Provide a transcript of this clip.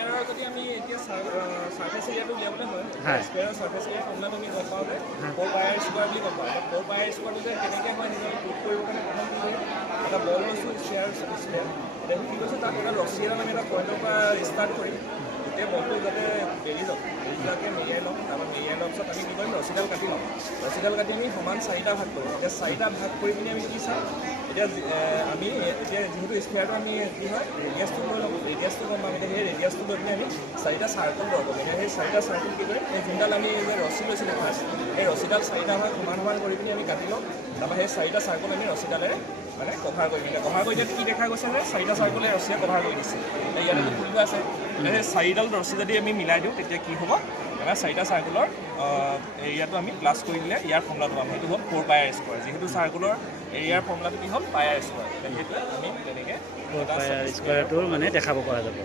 স্পেয়াৰৰ যদি আমি এতিয়া সাৰফেস এৰিয়াটো উলিয়াবলৈ হয় স্পেয়াৰৰ সাৰফেস এৰিয়া ফৰ্মুলাটো আমি গম পাওঁ যে 4 পাই আৰ স্কোৱাৰ বুলি গম পাওঁ 4 পাই আৰ স্কোৱাৰটো যে কেনেকৈ হয় নিজৰ প্ৰুভ কৰিবৰ কাৰণে প্ৰথম কি কৰিম এটা বল লৈছোঁ স্পেয়াৰ এতিয়া কি কৈছোঁ তাত এটা ৰছী এডাল আমি এটা পইণ্টৰ পৰা ষ্টাৰ্ট কৰিম গোটেই বলটো যাতে বেৰি যাওক বেৰিবিলাকে মেৰিয়াই লওঁ তাৰপৰা মেৰিয়াই লোৱাৰ পিছত আমি কি কৰিম ৰছীডাল কাটি লওঁ ৰছীডাল কাটি আমি সমান 4টা ভাগ কৰোঁ এতিয়া 4টা ভাগ কৰি পিনি আমি কি চাওঁ এতিয়া আমি এতিয়া যিহেতু স্পেয়াৰটো আমি কি হয় ৰেডিয়াছটো লৈ ল'ম ৰেডিয়াছটো গম পাম এতিয়া সেই ৰেডিয়াছটো লৈ পিনি আমি 4টা চাৰ্কল ল'ব এতিয়া সেই 4টা চাৰ্কল কি কৰিম এই যোনডাল আমি যে ৰছী লৈছিলোঁ ফাৰ্ষ্ট সেই ৰছীডাল 4টা ভাগ সমান কৰি পিনি আমি কাটি লওঁ তাৰপৰা সেই 4টা চাৰ্কল আমি ৰছীডালেৰে মানে কভাৰ কৰি পিনে কভাৰ কৰি দিয়াত কি দেখা গৈছে যে 4টা চাৰ্কলে ৰছীয়ে কভাৰ কৰি দিছে ইয়াতে ফুল আছে সেই 4ডাল ৰছী যদি আমি মিলাই দিওঁ তেতিয়া কি হ'ব আমাৰ 4টা চাৰ্কুলৰ এৰিয়াটো আমি প্লাছ কৰি দিলে ইয়াৰ ফৰ্মুলাটো পাম সেইটো হ'ল 4 পাই আৰ স্কোৱাৰ যিহেতু চাৰ্কুলৰ এৰিয়াৰ ফৰ্মুলাটো কি হ'ল পাই আৰ স্কোৱাৰ সেইটোৱে আমি তেনেকৈ 4 পাই আৰ স্কোৱাৰটো মানে দেখাব পৰা যাব